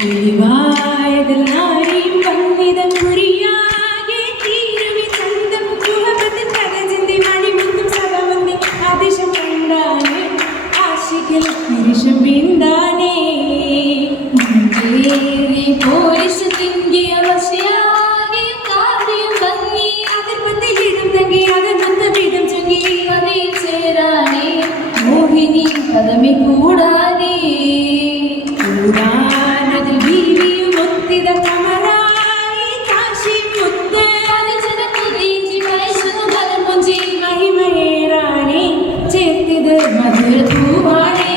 തെളിവായതിൽ നാരിയും വന്നിതം മുറിയാകെ തീരുവി ചന്തം കുഹപത്തിൽ കഥചിന്തി മണിമുത്തും സഭമന്തി ആദേശം കണ്ടാനേ ആശിക്കൽ പുരുഷം വീണ്ടാനേ പോലീസ് തിങ്കിയ വശയാകെ കാര്യം ഭംഗി അതിർപ്പത്തിലിടം തങ്ങി അതിർമത്ത വിധം ചൊങ്ങി അതിൽ ചേരാനേ മോഹിനി കഥമി കൂടാനേ കൂടാനതിൽ ബീവിയും ഒത്തിത കമറായി കാശിയും മുത്ത് അതിജന കുതിഞ്ചി വയസ്സു ഫലം പുഞ്ചി മഹിമയേറാനേ ചേർത്തിത് മധുര പൂവാനേ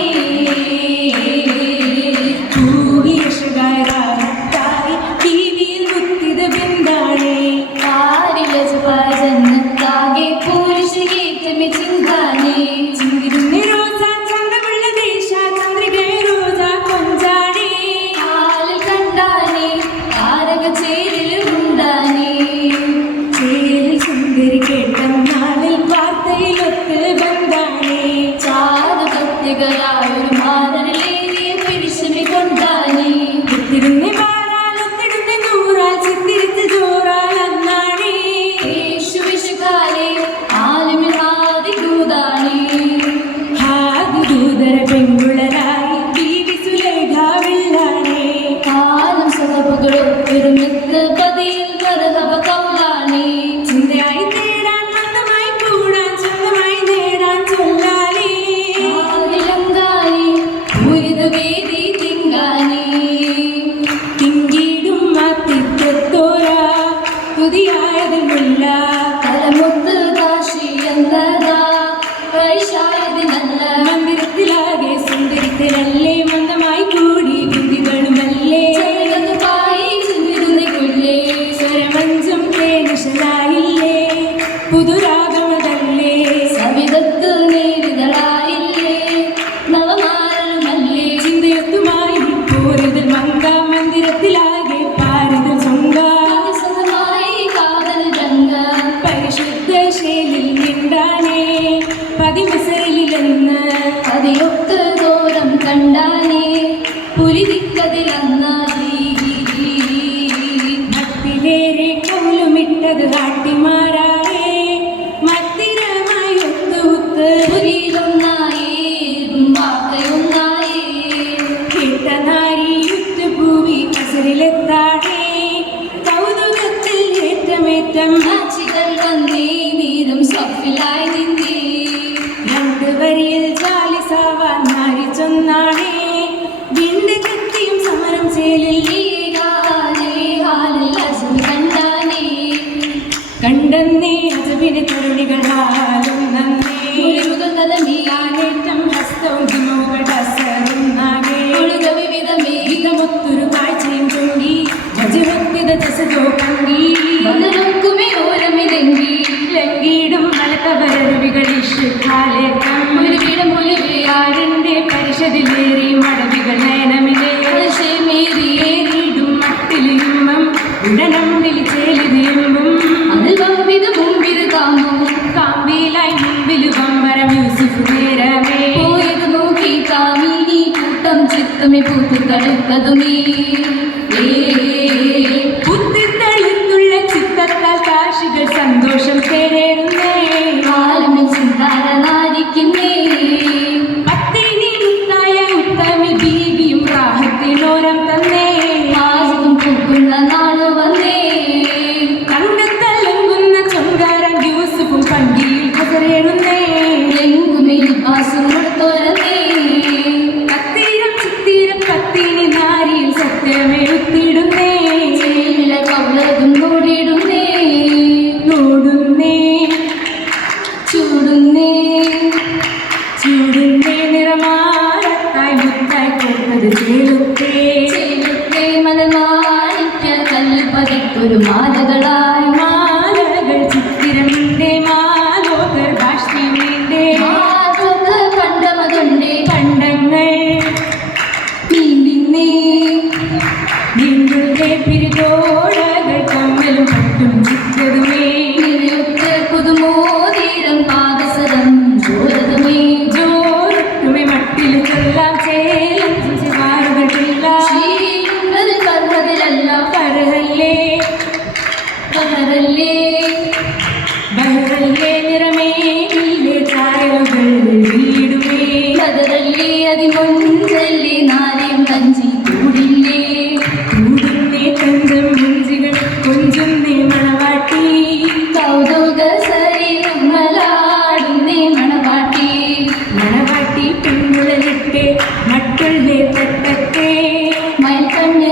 ചിത്തത്താൽ കാശികൾ സന്തോഷം പേരേറുന്നേ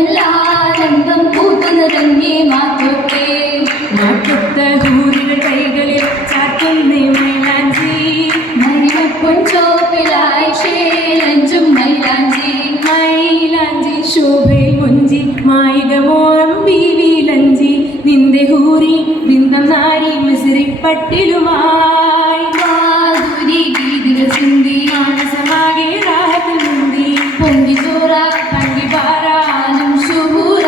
മനമെല്ലാനന്ദം പൂത്തു നിറഞ്ഞേ മാറ്റൊക്കെ നാട്ടത്തെ ഹൂരികൾ കൈകളിൽ ചാർത്തുന്നേ മൈലാഞ്ചി മൈനപ്പൊൻ ചോപ്പിലായി ഷേലഞ്ചും മൈലാഞ്ചി മൈലാഞ്ചി ശോഭയിൽ മുഞ്ചി മായികമോളം ബീവിലഞ്ചി നിന്റെ ഹൂരി ബിന്ദം നാരി മിസിറി പട്ടിലുമായി മാധുരി ഗീതികൾ ചിന്തി മാനസമാകെ രാഹത്തിൽ മുന്തി പൊങ്കി ചോറ പങ്കി ആനും ശുഭൂറ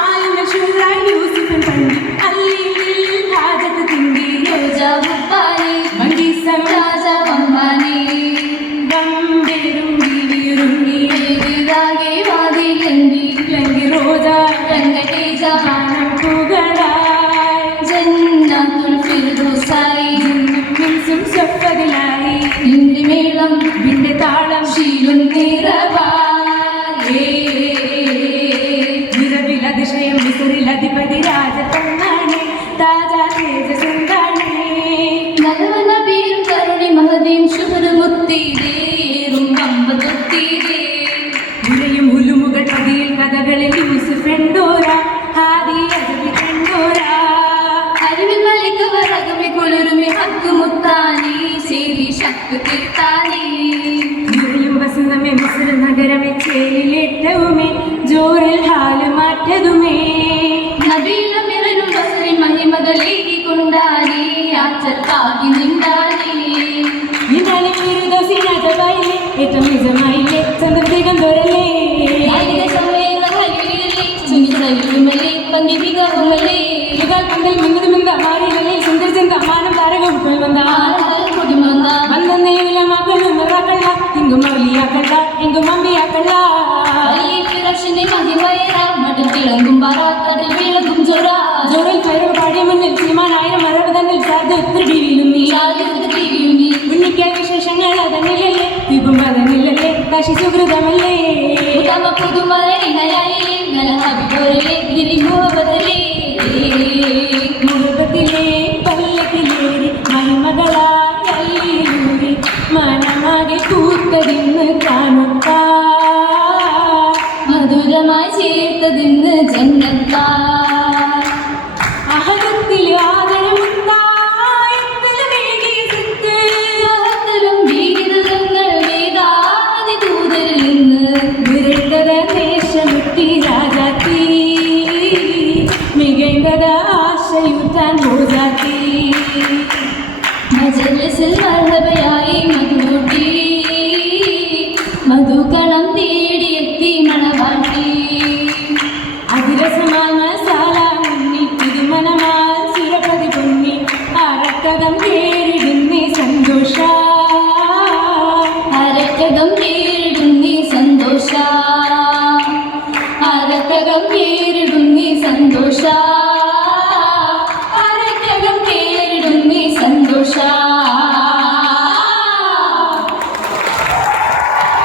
ആലിന ശൂറ യൂസുഫൻ പങ്കി അല്ലിൽ ഹാജത്ത് തിന്തി രോജാവുപ്പാനി മങ്കീസം രാജ വമ്പാനി ഗംഭീരും ബീവിയുരുങ്ങി ഏതാകെ വാതിലെങ്കി ലങ്കി റോജ രംഗതേജ ഗാനം പുകളായി ജന്നാത്തുൽ ഫിർദൗസായി മിൻസും സ്വപ്പതിലായി നിന്റെ മേളം നിന്റെ താളം ശീലും നിറവായി നിറവിലതിശയം മിസറിലധിപതി രാജതന്നാണ് താജ തേജസന്താണ് നഗവന വീരും കരുണി മഹദീം ശുഭ്രമുത്തിരേറും പമ്പതൊത്തിരേ ഉലയും ഉലുമുകൾ പതിയിൽ കഥകളിൽ യൂസുഫ് എണ്ടോര ഹാദി അജബി കണ്ടോര അറിവിൽ മലിക്കവർ അകമി കുളിരുമി ഹക്ക് മുത്താനി ശരി ശക്തി തീർത്താനി നിറയും വസന്തമേ മിസ്ര നഗരമേ ചേലിലേറ്റവുമേ ജോറിൽ ഹാല് മാറ്റതുമേ നബീല മിറനും ബസറി മഹിമകളേകി കൊണ്ടാനി ആച്ചത്താകി നിണ്ടാനി നിന്നാലെ മീരുദോസി രാജബായിലെ ഏറ്റവും നിജമായില്ലേ ചന്ദ്രദിഗം തോരല്ലേ നായിക സമയങ്ങൾ ഹരിവിരലേ ചുനിതയുമലേ പങ്കി വികവുമലേ യുഗാൽ പന്തൽ മിന്നത് മിന്ത മാറിയില്ലേ സുന്ദര ചന്ത മാനം താരക ഉപ്പൽ വന്ന ആനകൾ കുടിമങ്ങ വന്നെന്നയില മക്കളു നിറക്കള്ള ഇങ്ങും മൗലിയാക്കള്ള എങ്കും അമ്മിയാക്കള്ള അയ്യേ മഹിമയറ മടൽ തിളങ്ങും ബാറാത്തടൽ വിളങ്ങും ജോറ ജോറിൽ ഫൈറ പാടിയ മുന്നിൽ സിനിമാനായിരം മറവ് തന്നിൽ സാധ്യ ഒത്തിരി ടിവിയിലുന്നി ാലിയുനി ഉന്നിക്കായ വിശേഷങ്ങൾ അതന്നില്ലല്ലേ ദീപം അതന്നില്ലല്ലേ കാശി സുഹൃതമല്ലേ ഉത്തമ പുതുമരണിനയായി നലഹബിബോരലേ ഗിരിമുഹബദലേ മുഹബത്തിലെ പല്ലക്കിലേറി മഹിമകളായി അല്ലിലൂരി മനമാകെ പൂത്തതിന്ന് കാണുക മധുരമായി ചേർത്തതിന്ന് ജന്നത്താ അഹരത്തിലെ ആദരമുണ്ടായി ലോകത്തിലും ഭീകരങ്ങൾ വേദാതി ദൂതരിൽ നിന്ന് വിരണ്ടത ദേശമുറ്റി രാജാത്തി മികൈണ്ടത ആശയുറ്റാൻ മോജാത്തി മജലിസിൽ മർഹബയായി മധുകൂട്ടി മധുകണം തേടിയെത്തി മണവാട്ടി അതിരസമാന